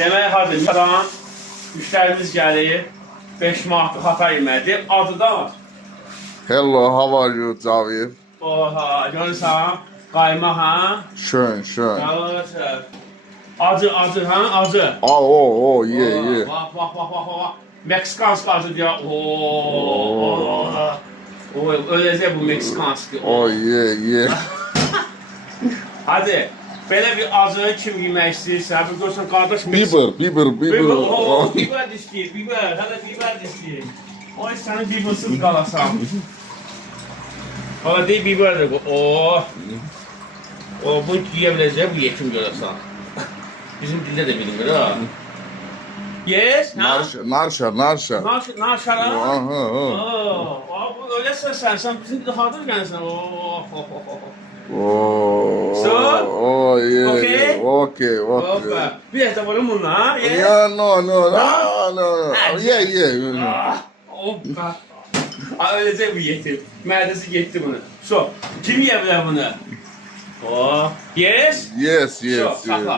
Demək, hazırdan müştərimiz gəlir. 5 manatlıq xata yeməlidir. Adı da var. Hello, how are you, Javier? Oha, görürsən? Qayma, ha? Schön, schön. Acı, ha? Acı. Oh, yeah. Bak. Meksikanski acı diyor. Öylece bu Meksikanski. Yeah. Hadi. Belə bir acı kim yemək istəyirsə, bir görsən qardaş Biber. Biber istəyir, biber. Hələ biber istəyir. Oy, sənin bibersiz qalasan. Valla deyil biberdir bu. Bu yeyə biləcək, bu yekim görəsən. Bizim dildə də bilinir, ha. Yes, ha? Narşa. Naşara? Aha. Bu öyləsən sən bizim dildə hardır gəlsən? So? Oh, yeah. Okay. Hoppa. Bir dəfə vurun bununla, ha? Yeah, no. Yeah. Hoppa. Öyləcək bu yetir. Mədəsi getdi bunu. So, kim yeyə bilər bunu? Yes? Yes. Saxla.